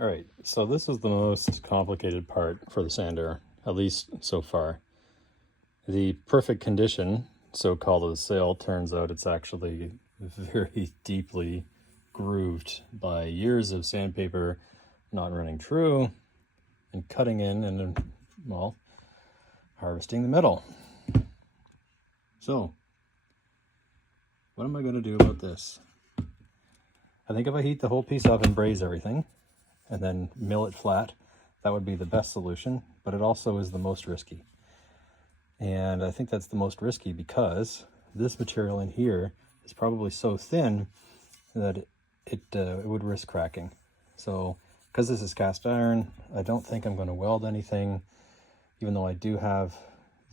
All right, so this is the most complicated part for the sander, at least so far. The perfect condition, so-called of the sail, turns out it's actually very deeply grooved by years of sandpaper not running true and cutting in and, well, harvesting the metal. So, what am I going to do about this? I think if I heat the whole piece up and braise everything, and then mill it flat, that would be the best solution, but it also is the most risky. And I think that's the most risky because this material in here is probably so thin that it would risk cracking. So, because this is cast iron, I don't think I'm going to weld anything, even though I do have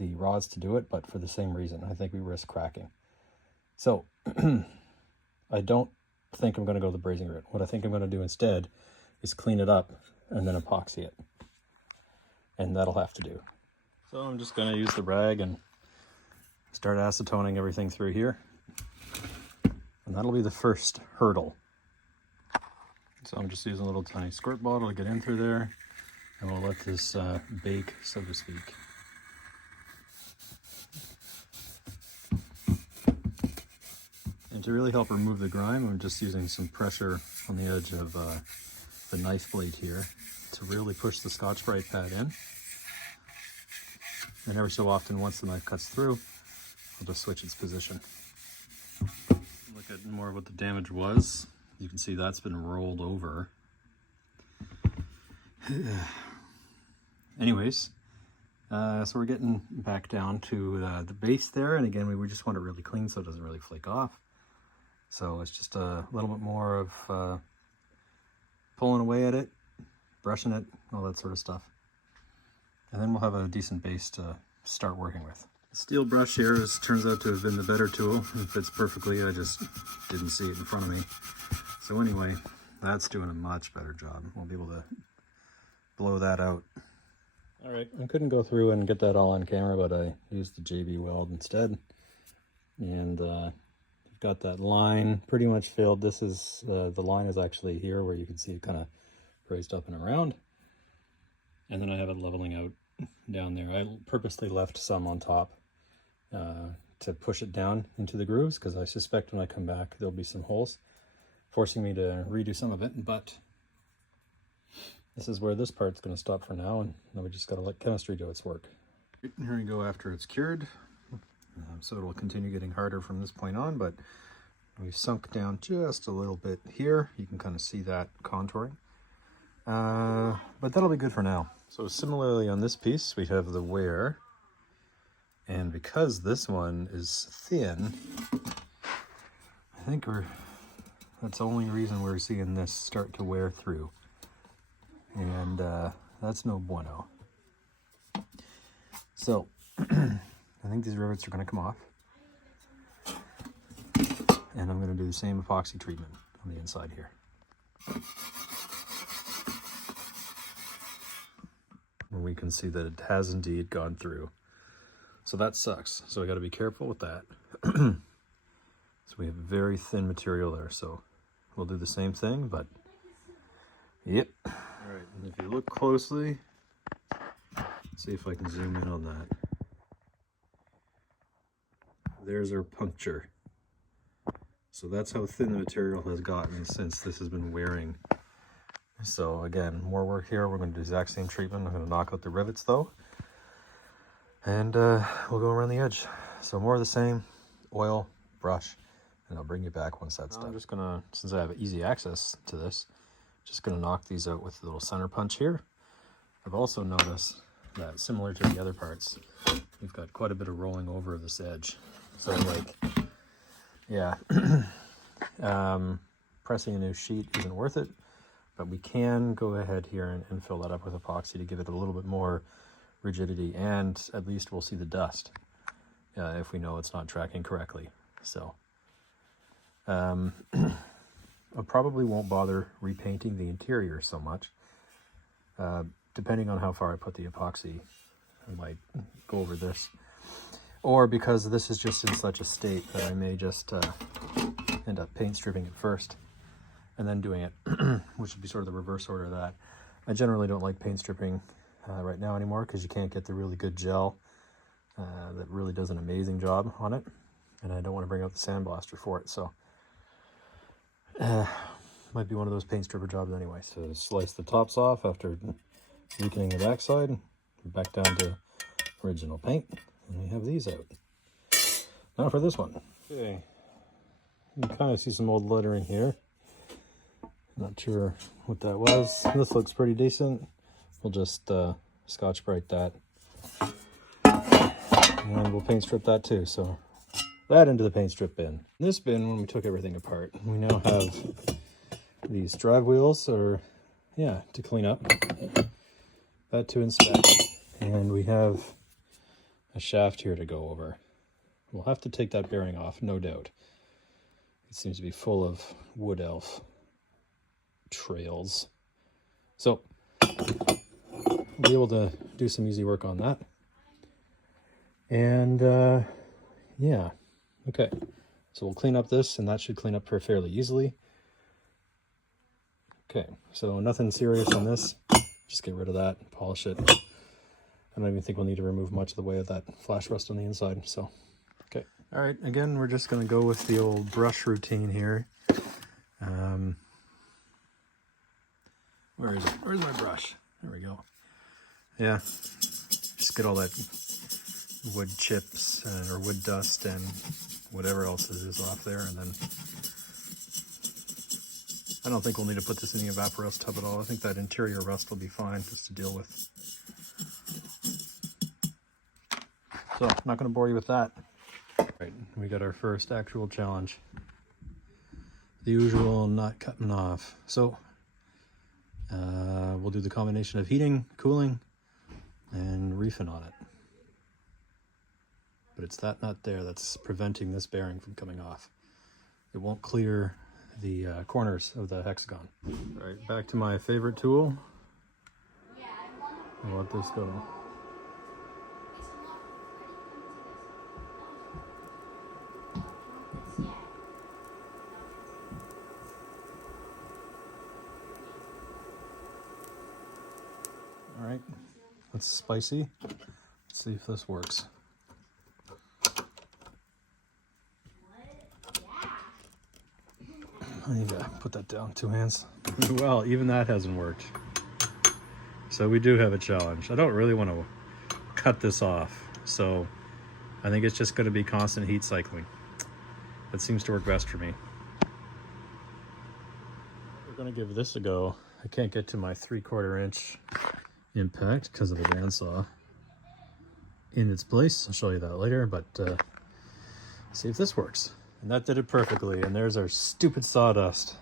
the rods to do it, but for the same reason, I think we risk cracking. So, I don't think I'm going to go the brazing route. What I think I'm going to do instead is clean it up and then epoxy it. And that'll have to do. So I'm just going to use the rag and start acetoning everything through here. And that'll be the first hurdle. So I'm just using a little tiny squirt bottle to get in through there. And we'll let this bake, so to speak. And to really help remove the grime, I'm just using some pressure on the edge of the knife blade here to really push the Scotch-Brite pad in. And every so often, once the knife cuts through, I'll just switch its position. Look at more of what the damage was. You can see that's been rolled over. Anyways, so we're getting back down to the base there, and again, we just want it really clean so it doesn't really flake off. So it's just a little bit more of pulling away at it, brushing it, all that sort of stuff. And then we'll have a decent base to start working with. The steel brush here turns out to have been the better tool. It fits perfectly, I just didn't see it in front of me. So anyway, that's doing a much better job. We'll be able to blow that out. All right, I couldn't go through and get that all on camera, but I used the JB weld instead. And you've got that line pretty much filled. This is, the line is actually here where you can see it kind of raised up and around. And then I have it leveling out down there. I purposely left some on top to push it down into the grooves because I suspect when I come back there'll be some holes, forcing me to redo some of it. But this is where this part's going to stop for now, and then we just got to let chemistry do its work. Here we go after it's cured. So it'll continue getting harder from this point on, but we've sunk down just a little bit here. You can kind of see that contouring. But that'll be good for now. So similarly on this piece, we have the wear. And because this one is thin, I think that's the only reason we're seeing this start to wear through. And that's no bueno. So I think these rivets are going to come off. And I'm going to do the same epoxy treatment on the inside here. And we can see that it has indeed gone through. So that sucks. So we got to be careful with that. So we have very thin material there. So we'll do the same thing, but yep. All right, and if you look closely, see if I can zoom in on that. There's our puncture. So that's how thin the material has gotten since this has been wearing. So again, more work here. We're going to do the exact same treatment. I'm going to knock out the rivets though. And we'll go around the edge. So more of the same, oil, brush, and I'll bring you back once that's done. I'm just going to, since I have easy access to this, just going to knock these out with the little center punch here. I've also noticed that similar to the other parts, we've got quite a bit of rolling over of this edge. So like, yeah, pressing a new sheet isn't worth it, but we can go ahead here and fill that up with epoxy to give it a little bit more rigidity, and at least we'll see the dust if we know it's not tracking correctly. So I probably won't bother repainting the interior so much. Depending on how far I put the epoxy, I might go over this. Or because this is just in such a state that I may just end up paint stripping it first and then doing it, which would be sort of the reverse order of that. I generally don't like paint stripping right now anymore because you can't get the really good gel that really does an amazing job on it, and I don't want to bring out the sandblaster for it, so might be one of those paint stripper jobs anyway. So slice the tops off after weakening the backside, back down to original paint, and we have these out. Now for this one. Okay, you can kind of see some old lettering here. Not sure what that was. This looks pretty decent. We'll just Scotch-Brite that. And we'll paint strip that too, so that into the paint strip bin. In this bin, when we took everything apart, we now have these drive wheels, or yeah, to clean up, that to inspect, and we have a shaft here to go over. We'll have to take that bearing off, no doubt. It seems to be full of wood elf trails. So, we'll be able to do some easy work on that. And yeah, okay. So we'll clean up this, and that should clean up fairly easily. Okay, so nothing serious on this. Just get rid of that, polish it. I don't even think we'll need to remove much of the way of that flash rust on the inside, so, okay. All right, again, we're just gonna go with the old brush routine here. Where is it? Where's my brush? There we go. Yeah, just get all that wood chips or wood dust and whatever else it is off there, and then I don't think we'll need to put this in the evaporust tub at all. I think that interior rust will be fine just to deal with. So, I'm not going to bore you with that. Right, we got our first actual challenge. The usual not cutting off. So, we'll do the combination of heating, cooling, and reefing on it. But it's that nut there that's preventing this bearing from coming off. It won't clear the corners of the hexagon. All right, back to my favorite tool. I'll let this go. All right, that's spicy. Let's see if this works. I need to put that down, 2 hands. Well, even that hasn't worked. So we do have a challenge. I don't really want to cut this off, so I think it's just going to be constant heat cycling. That seems to work best for me. We're going to give this a go. I can't get to my 3/4 inch impact because of the bandsaw in its place. I'll show you that later, but see if this works. And that did it perfectly, and there's our stupid sawdust.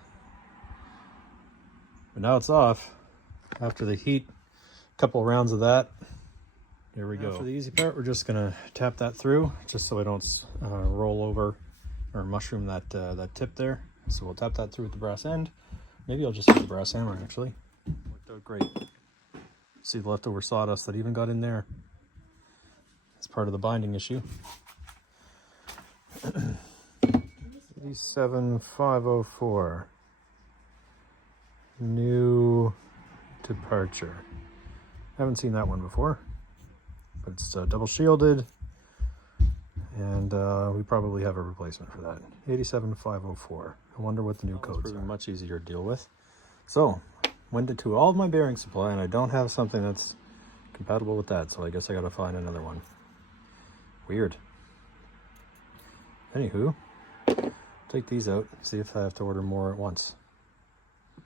But now it's off after the heat. A couple rounds of that. There we go. For the easy part, we're just gonna tap that through, just so I don't roll over or mushroom that that tip there. So we'll tap that through with the brass end. Maybe I'll just use the brass hammer, actually. Worked out great. See the leftover sawdust that even got in there. It's part of the binding issue. 87504. New departure. Haven't seen that one before, but it's double shielded, and we probably have a replacement for that. 87504. I wonder what the new codes are. Much easier to deal with. So, went into all of my bearing supply, and I don't have something that's compatible with that, so I guess I gotta find another one. Weird. Anywho, take these out, see if I have to order more at once.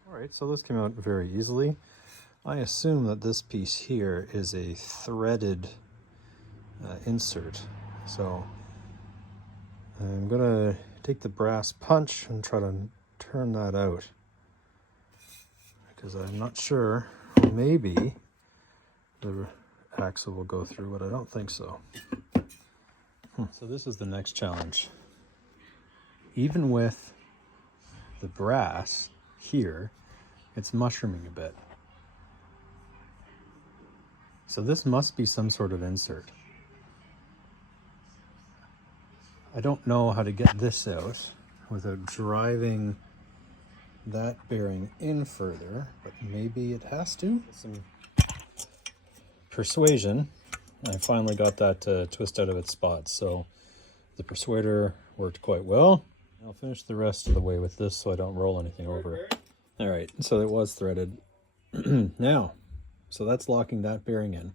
Alright, so this came out very easily. I assume that this piece here is a threaded insert. So I'm gonna take the brass punch and try to turn that out, because I'm not sure. Maybe the axle will go through, but I don't think so. So this is the next challenge. Even with the brass here, it's mushrooming a bit. So this must be some sort of insert. I don't know how to get this out without driving that bearing in further, but maybe it has to. Some persuasion. I finally got that to twist out of its spots, so the persuader worked quite well. I'll finish the rest of the way with this so I don't roll anything over. All right, so it was threaded. Now, so that's locking that bearing in,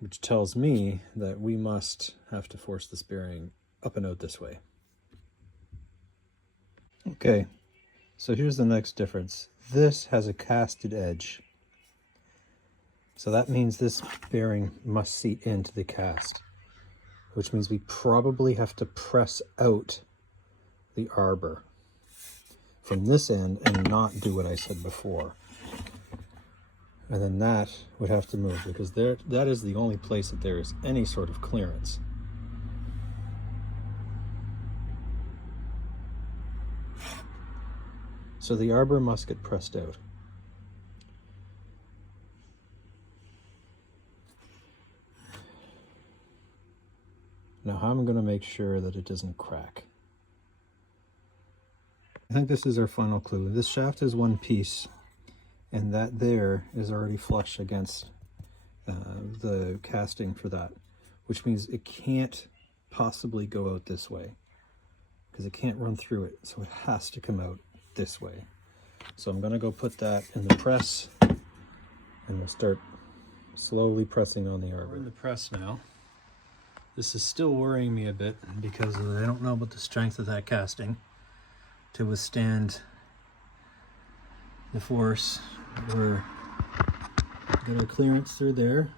which tells me that we must have to force this bearing up and out this way. Okay, so here's the next difference. This has a casted edge. So that means this bearing must seat into the cast, which means we probably have to press out the arbor from this end and not do what I said before. And then that would have to move, because that is the only place that there is any sort of clearance. So the arbor must get pressed out. Now, how I'm going to make sure that it doesn't crack. I think this is our final clue. This shaft is one piece, and that there is already flush against the casting for that, which means it can't possibly go out this way, because it can't run through it, so it has to come out this way. So I'm going to go put that in the press, and we'll start slowly pressing on the arbor. We're in the press now. This is still worrying me a bit because I don't know about the strength of that casting to withstand the force. We're got our clearance through there,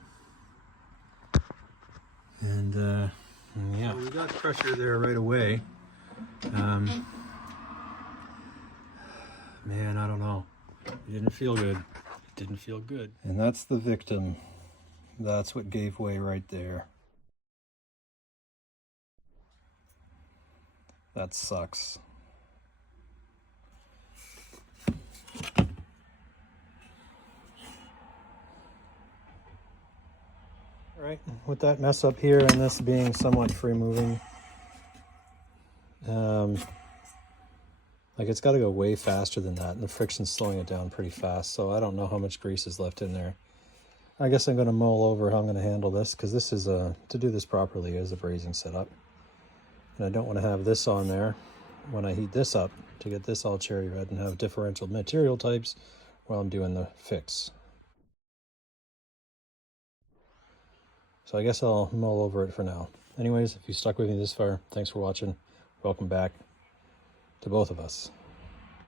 and yeah, so we got pressure there right away. Man, I don't know. It didn't feel good. It didn't feel good. And that's the victim. That's what gave way right there. That sucks. All right, with that mess up here and this being somewhat free moving, like it's got to go way faster than that, and the friction's slowing it down pretty fast, so I don't know how much grease is left in there. I guess I'm going to mull over how I'm going to handle this, because this is to do this properly is a brazing setup. And I don't want to have this on there when I heat this up to get this all cherry red and have differential material types while I'm doing the fix. So I guess I'll mull over it for now. Anyways, if you stuck with me this far, thanks for watching. Welcome back to both of us.